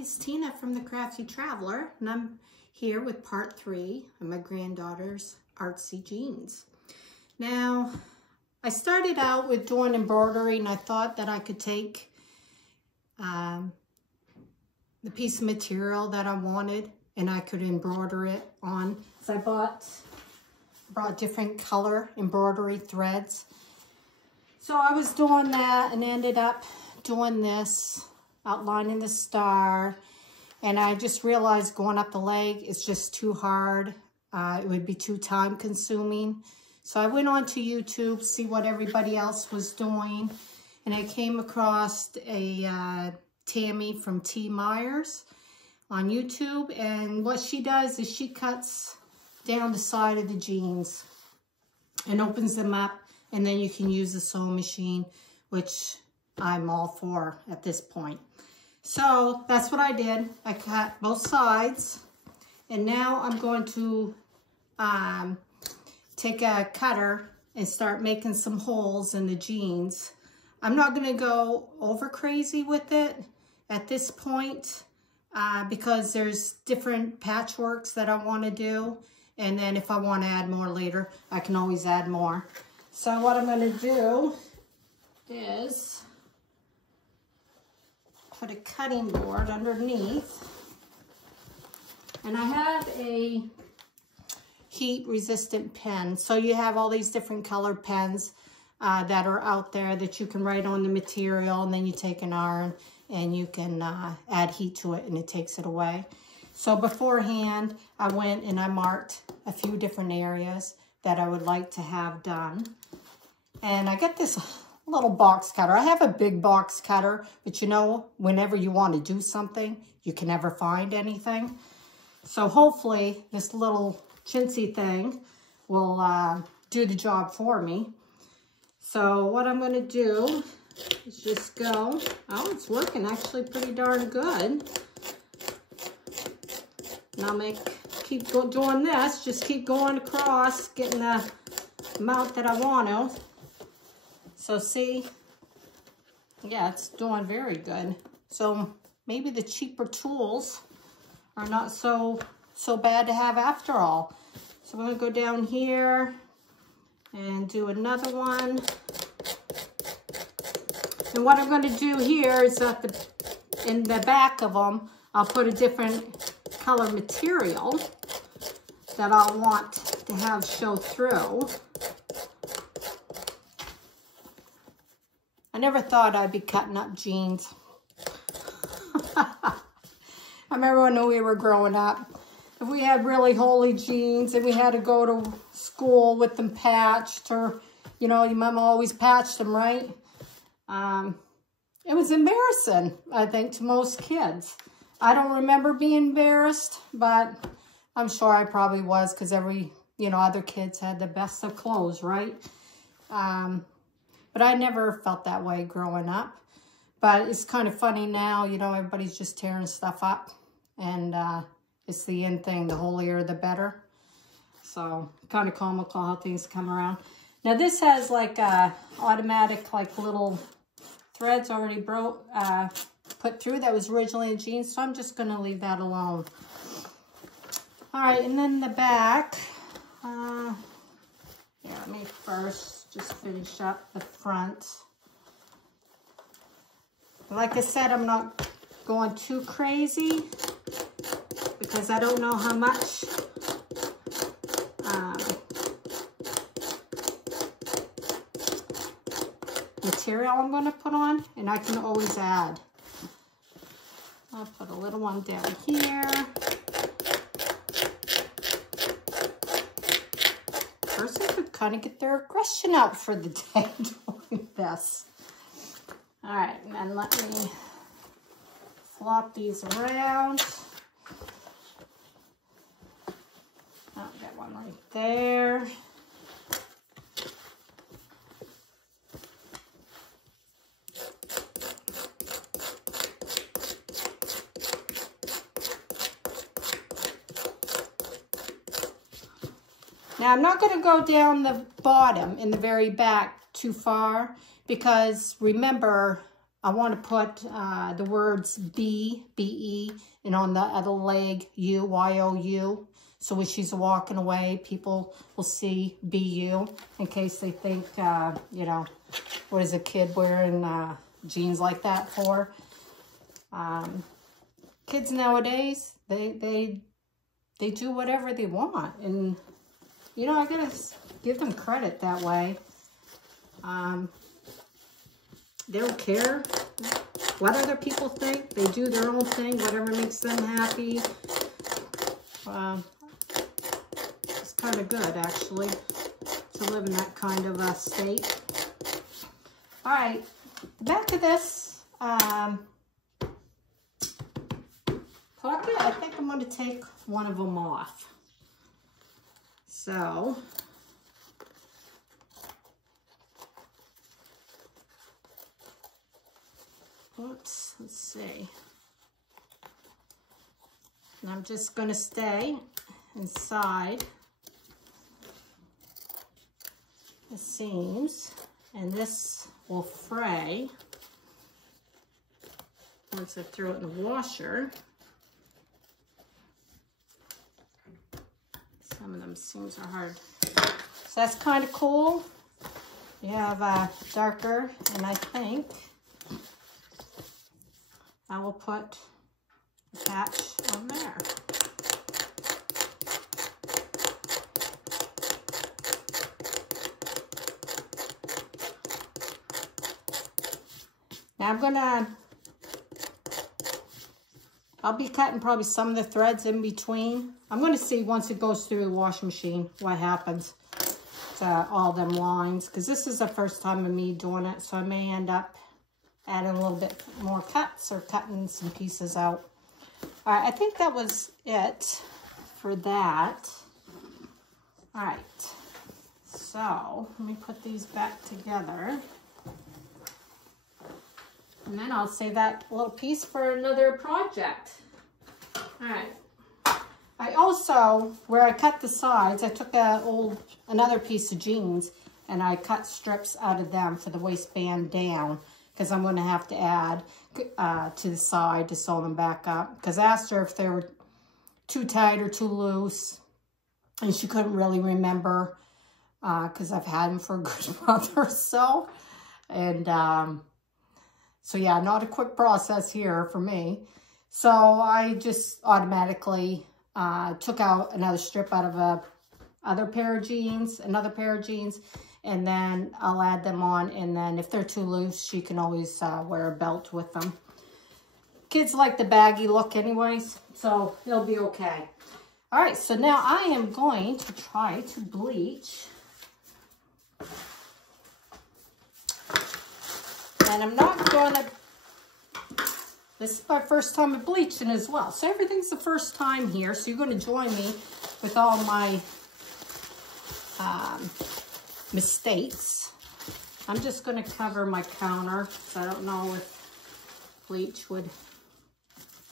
It's Tina from The Crafty Traveler, and I'm here with part 3 of my granddaughter's Artsy jeans. Now, I started out with doing embroidery, and I thought that I could take the piece of material that I wanted, and I could embroider it on. So I brought different color embroidery threads. So I was doing that and ended up doing this, outlining the star, and I just realized going up the leg is just too hard. It would be too time consuming. So I went on to YouTube, see what everybody else was doing, and I came across a Tammy from T. Myers on YouTube, and what she does is she cuts down the side of the jeans and opens them up, and then you can use the sewing machine, which I'm all for at this point. So that's what I did. I cut both sides, and now I'm going to take a cutter and start making some holes in the jeans. I'm not going to go over crazy with it at this point because there's different patchworks that I want to do, and then if I want to add more later, I can always add more. So what I'm going to do is put a cutting board underneath, and I have a heat resistant pen. So you have all these different colored pens that are out there that you can write on the material, and then you take an iron and you can add heat to it and it takes it away. So beforehand, I went and I marked a few different areas that I would like to have done. And I got this little box cutter. I have a big box cutter, but you know, whenever you want to do something, you can never find anything. So hopefully this little chintzy thing will do the job for me. So what I'm going to do is just go, oh, it's working actually pretty darn good. And I'll keep doing this, just keep going across, getting the amount that I want to. So see, yeah, it's doing very good. So maybe the cheaper tools are not so bad to have after all. So I'm going to go down here and do another one. And what I'm going to do here is that in the back of them, I'll put a different color material that I'll want to have show through. I never thought I'd be cutting up jeans. I remember when we were growing up, if we had really holey jeans and we had to go to school with them patched, or, you know, your mom always patched them, right? It was embarrassing, I think, to most kids. I don't remember being embarrassed, but I'm sure I probably was, because every, you know, other kids had the best of clothes, right? But I never felt that way growing up. But it's kind of funny now, you know, everybody's just tearing stuff up. And it's the in thing, the holier the better. So kind of comical how things come around. Now this has like automatic like little threads already put through that was originally in jeans. So I'm just going to leave that alone. All right, and then the back. Yeah, let me first just finish up the front. Like I said, I'm not going too crazy because I don't know how much material I'm going to put on, and I can always add. I'll put a little one down here. Person could kind of get their aggression out for the day doing this. All right, and then let me flop these around. Oh, got one right there. Now, I'm not going to go down the bottom in the very back too far because remember, I want to put the words B, B-E, and on the other leg, U, Y-O-U. So when she's walking away, people will see B-U in case they think, you know, what is a kid wearing jeans like that for? Kids nowadays, they do whatever they want. And, you know, I gotta give them credit that way. They don't care what other people think. They do their own thing, whatever makes them happy. It's kind of good, actually, to live in that kind of a state. All right, back to this pocket. I think I'm going to take one of them off. So, let's see. And I'm just going to stay inside the seams, and this will fray once I throw it in the washer. Some of them seams are hard. So that's kind of cool. You have a darker, and I think I will put a patch on there. Now I'll be cutting probably some of the threads in between. I'm going to see once it goes through the washing machine what happens to all them lines, because this is the first time of me doing it, so I may end up adding a little bit more cuts or cutting some pieces out. All right, I think that was it for that. All right, so let me put these back together. And then I'll save that little piece for another project. All right. I also, where I cut the sides, I took another piece of jeans and I cut strips out of them for the waistband down, because I'm going to have to add to the side to sew them back up. Because I asked her if they were too tight or too loose, and she couldn't really remember, because I've had them for a good month or so. And so yeah, not a quick process here for me. So I just automatically took out another strip out of another pair of jeans, and then I'll add them on. And then if they're too loose, she can always wear a belt with them. Kids like the baggy look anyways, so it'll be okay. All right, so now I am going to try to bleach. And I'm not going to, this is my first time of bleaching as well. So everything's the first time here. So you're going to join me with all my mistakes. I'm just going to cover my counter. So I don't know if bleach would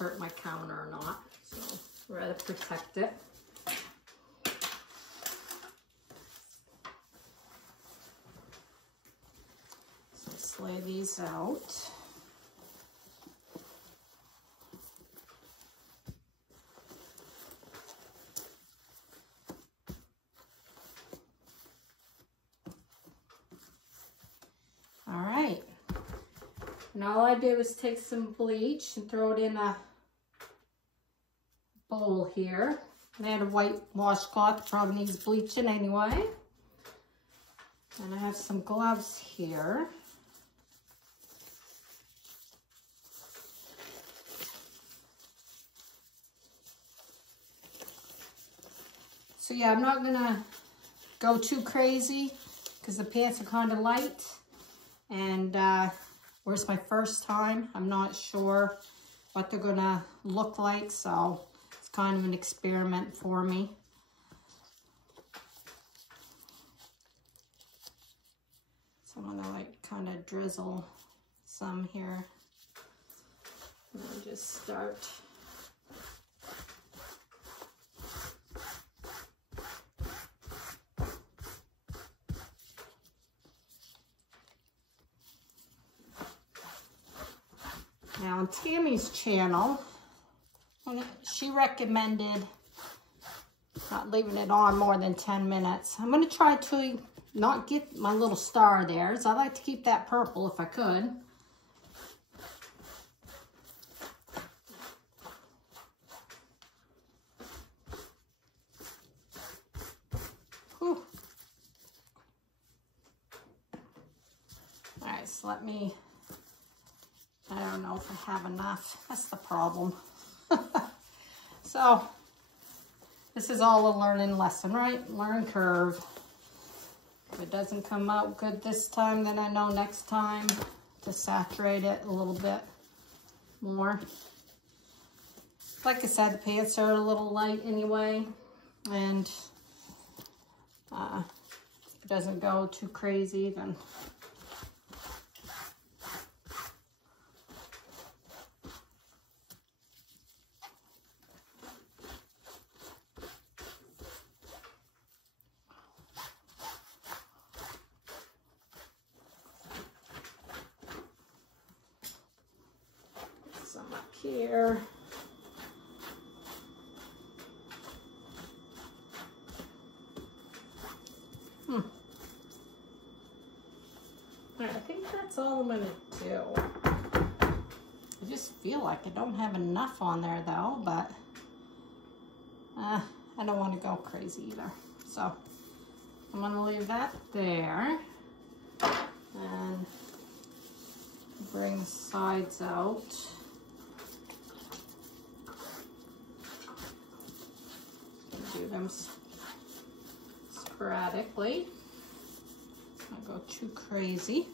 hurt my counter or not. So I'd rather protect it. Lay these out. All right. And all I did was take some bleach and throw it in a bowl here. And I had a white washcloth, probably needs bleaching anyway. And I have some gloves here. So yeah, I'm not gonna go too crazy because the pants are kind of light, and where's my first time? I'm not sure what they're gonna look like, so it's kind of an experiment for me. So I'm gonna like kind of drizzle some here, and I'll just start. on Tammy's channel, she recommended not leaving it on more than 10 minutes. I'm going to try to not get my little star there. So I like to keep that purple if I could. Whew. All right, so let me, I don't know if I have enough. That's the problem. So this is all a learning lesson, right? Learn curve. If it doesn't come out good this time, then I know next time to saturate it a little bit more. Like I said, the pants are a little light anyway, and if it doesn't go too crazy, then some up here. All right, I think that's all I'm gonna do. I just feel like I don't have enough on there though, but I don't want to go crazy either. So I'm gonna leave that there and bring the sides out. Do them sporadically. Don't go too crazy.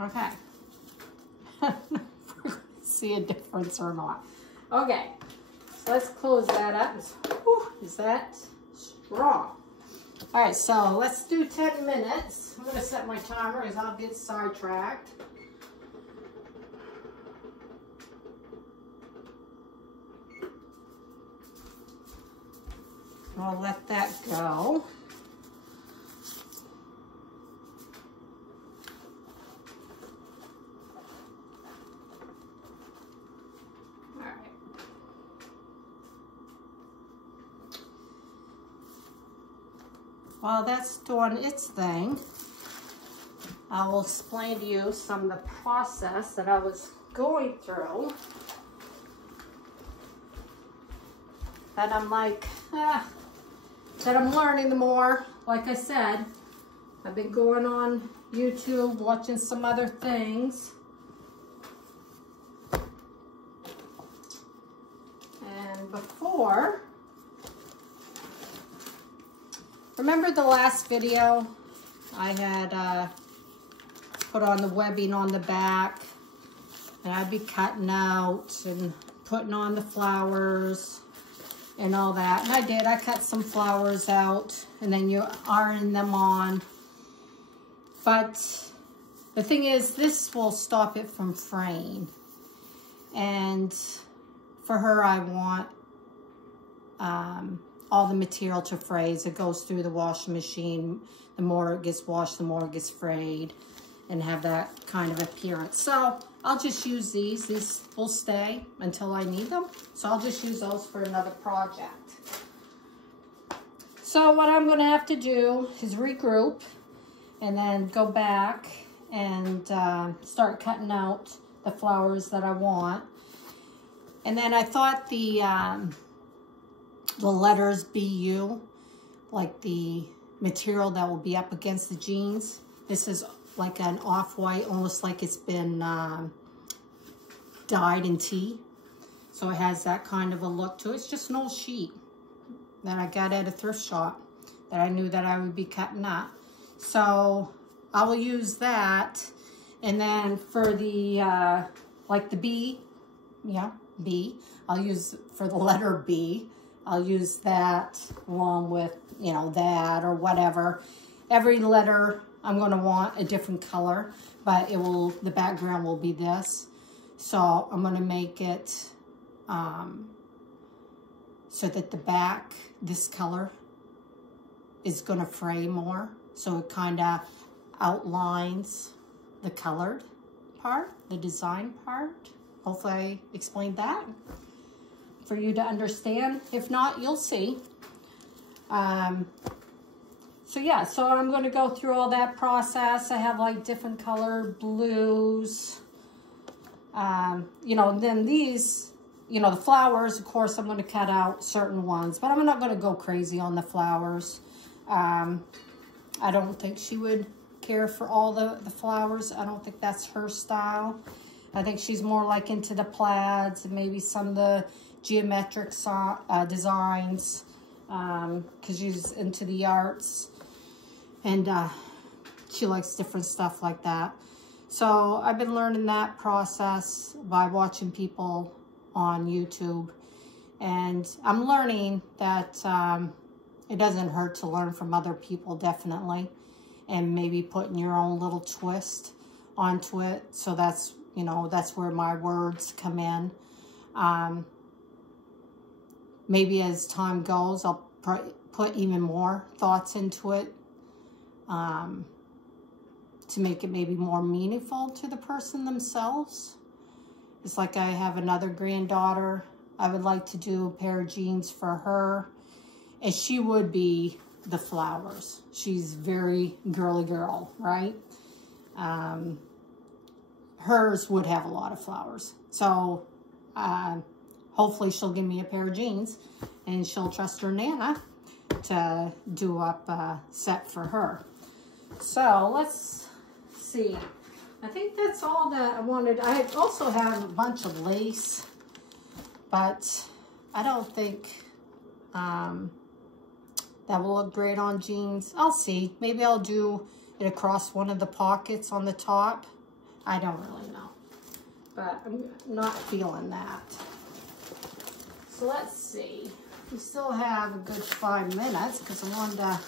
Okay. See a difference or not. Okay, so let's close that up. Whew, is that strong? All right, so let's do 10 minutes. I'm gonna set my timer because I'll get sidetracked. I'll let that go. All right. While that's doing its thing, I will explain to you some of the process that I was going through. And I'm like, that I'm learning the more. Like I said, I've been going on YouTube, watching some other things. And before, remember the last video I had put on the webbing on the back, and I'd be cutting out and putting on the flowers and all that. And I did, I cut some flowers out and then you iron them on. But the thing is, this will stop it from fraying. And for her, I want all the material to fray as it goes through the washing machine. The more it gets washed, the more it gets frayed and have that kind of appearance. So I'll just use these. These will stay until I need them. So I'll just use those for another project. So what I'm gonna have to do is regroup and then go back and start cutting out the flowers that I want. And then I thought the letters BU, like the material that will be up against the jeans. This is like an off-white, almost like it's been dyed in tea. So it has that kind of a look to it. It's just an old sheet that I got at a thrift shop that I knew that I would be cutting up. So I will use that. And then for the, like the B, yeah, B, I'll use for the letter B, I'll use that along with, you know, that or whatever. Every letter I'm going to want a different color, but it will, the background will be this. So I'm going to make it so that the back, this color, is going to fray more. So it kind of outlines the colored part, the design part. Hopefully I explained that for you to understand. If not, you'll see. So yeah, so I'm going to go through all that process. I have like different colored blues. You know, then these, you know, the flowers, of course, I'm going to cut out certain ones, but I'm not going to go crazy on the flowers. I don't think she would care for all the flowers. I don't think that's her style. I think she's more like into the plaids and maybe some of the geometric designs, because she's into the arts, and she likes different stuff like that. So I've been learning that process by watching people on YouTube, and I'm learning that it doesn't hurt to learn from other people, definitely, and maybe putting your own little twist onto it. So that's, you know, that's where my words come in. Maybe as time goes, I'll put even more thoughts into it, to make it maybe more meaningful to the person themselves. It's like I have another granddaughter. I would like to do a pair of jeans for her, and she would be the flowers. She's very girly girl, right? Hers would have a lot of flowers. So hopefully she'll give me a pair of jeans, and she'll trust her Nana to do up a set for her. So let's see. I think that's all that I wanted. I also have a bunch of lace, but I don't think that will look great on jeans. I'll see. Maybe I'll do it across one of the pockets on the top. I don't really know, but I'm not feeling that. So let's see. We still have a good 5 minutes because I wanted to,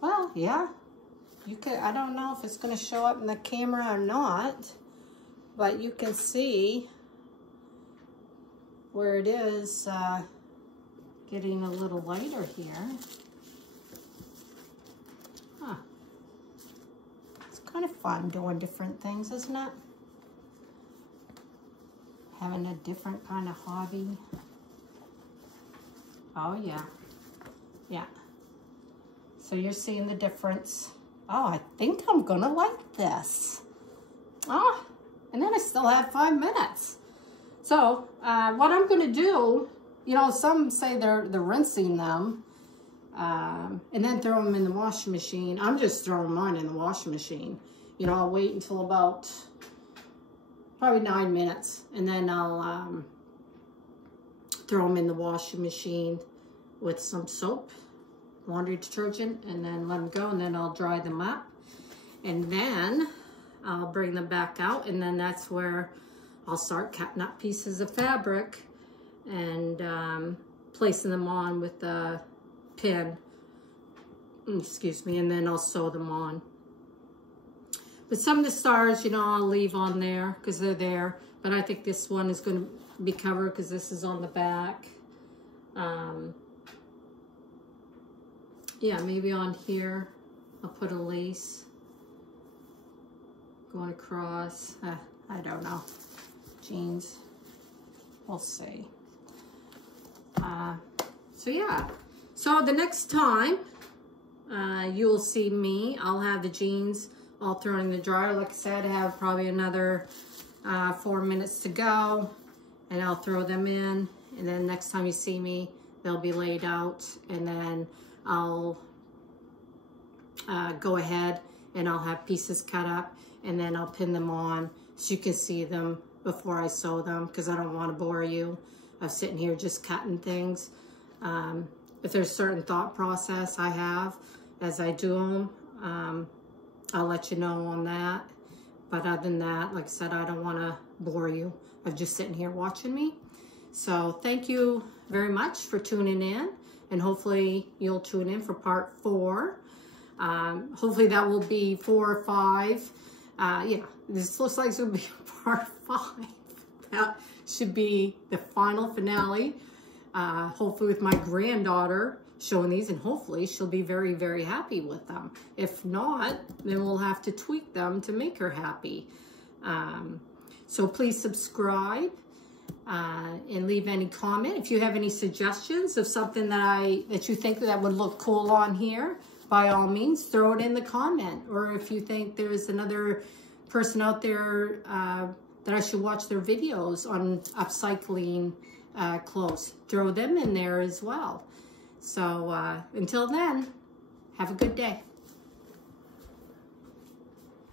well, yeah. You could, I don't know if it's going to show up in the camera or not, but you can see where it is getting a little lighter here. Huh. It's kind of fun doing different things, isn't it? Having a different kind of hobby. Oh, yeah. Yeah. So you're seeing the difference. Oh, I think I'm gonna like this. Oh, and then I still have 5 minutes. So what I'm gonna do, you know, some say they're rinsing them and then throw them in the washing machine. I'm just throwing mine in the washing machine. You know, I'll wait until about probably 9 minutes, and then I'll throw them in the washing machine with some soap, laundry detergent, and then let them go, and then I'll dry them up, and then I'll bring them back out, and then that's where I'll start cutting up pieces of fabric and placing them on with the pin, excuse me, and then I'll sew them on. But some of the stars, you know, I'll leave on there because they're there, but I think this one is going to be covered because this is on the back. Yeah, maybe on here I'll put a lace going across. I don't know. Jeans. We'll see. So yeah. So the next time you'll see me, I'll have the jeans all thrown in the dryer. Like I said, I have probably another 4 minutes to go, and I'll throw them in. And then next time you see me, they'll be laid out, and then I'll go ahead and I'll have pieces cut up, and then I'll pin them on so you can see them before I sew them, because I don't want to bore you of sitting here just cutting things. If there's certain thought process I have as I do them, I'll let you know on that. But other than that, like I said, I don't want to bore you of just sitting here watching me. So thank you very much for tuning in, and hopefully you'll tune in for part 4. Hopefully that will be 4 or 5. Yeah, this looks like it's going to be part 5. That should be the final finale hopefully with my granddaughter showing these, and hopefully she'll be very, very happy with them. If not, then we'll have to tweak them to make her happy. So please subscribe and leave any comment. If you have any suggestions of something that you think that would look cool on here, by all means, throw it in the comment. Or if you think there's another person out there that I should watch their videos on upcycling clothes, throw them in there as well. So until then, have a good day.